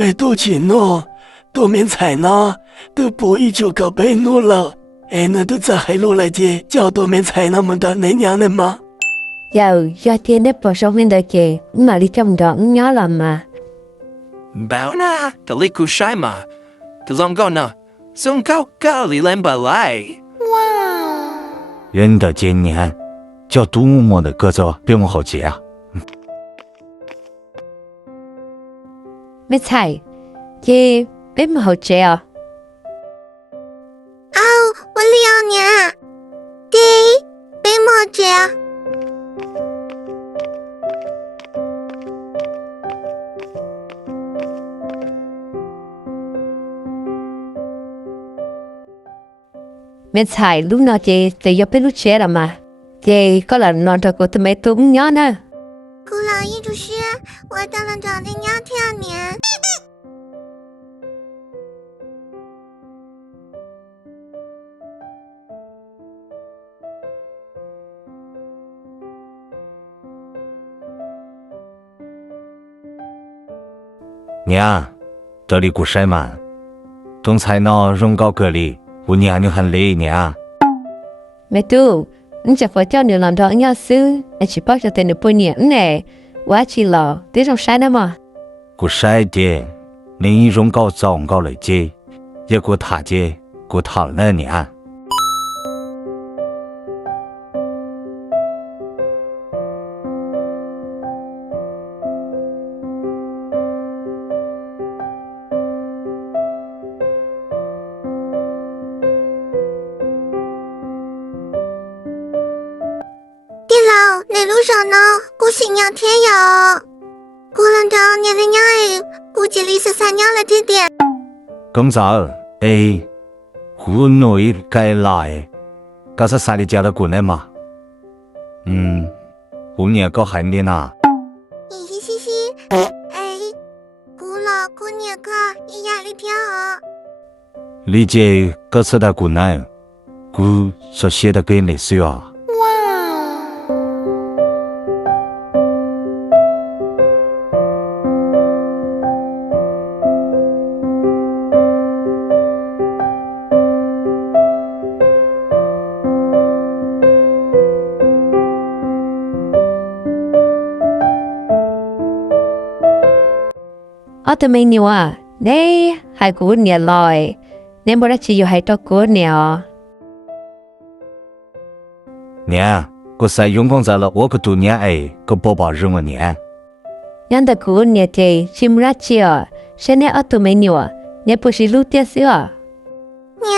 每多钱喏，多面菜呢，都不一就搞被怒了。哎，那都在海路来接，叫多面菜那么的那娘的吗？要天的不上面的给，哪里这么多鸟了嘛？Bao na, the liku shai ma, the longo na, sung cao cao li lemba lai。人的今年，叫多么的歌奏并不好接啊。没菜，给并不好接啊。我2年，给并不好接啊。没菜，路那些在要被路接了嘛？给可能那这个都没多鸟呢。姑老一主是我到了找的鸟2年。娘，这里古晒嘛，东菜呢容高隔离，我娘娘很累娘。没多，你这佛教你让到鸟死，而且包着在你半年呢，我去了，这种晒的嘛。古晒的，你容高早高来接，也古他接，古他了娘。那路上呢，姑新娘天有，姑能找你的娘儿，估计13年了这点。刚早，湖内该来，刚才山里家的姑娘嘛，湖年搞寒的呐。嘻，姑老姑娘个一压力挺好。理解各次的姑娘，姑所写的给你需要。我都没牛啊，你还过年来，你没得只有还到过年啊？娘，我在用功在了，我个多年个宝宝认我娘。人的过年的是没得只啊，现在我都没牛啊，你不是路点是啊？娘，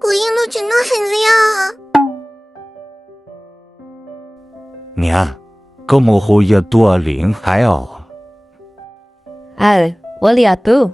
姑因路只能很了。娘，个模糊也多厉害哦。我俩都。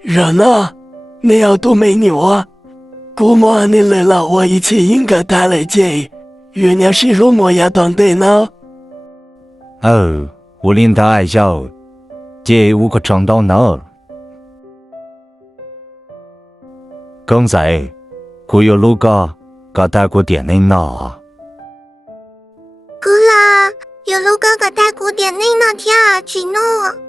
人呢？你要多美牛啊！估摸你来了，我一起应该带来接。月亮是如么样当的呢？我领导爱笑，这我可长到呢。刚才我有路个带过点的呢。姑啦，有路个带过点的那天去弄。